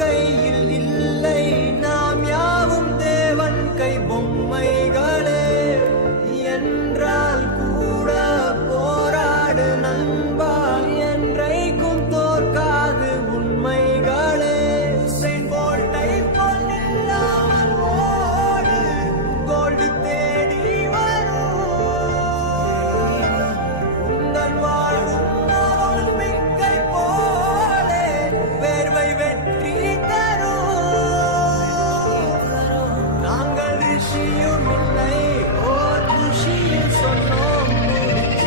கையில் இல்லை, நாம் யாவும் தேவன் கை பொம்மைகளே. என்றால் கூட போராடு நண்பா, என்றைக்கும் தோற்காது உண்மைகளே. செங்கோட்டை பொன்னில்லாமல் ஓடு, கோல்டு தேடி வரும். உந்தன் வாழும் ஒலிம்பிக்கை போலே வேர்வை வெற்றி தரும். நாங்கள் ரிஷியும் இல்லை, ஓர் ருஷியில் சொன்னோம் முடிச்ச.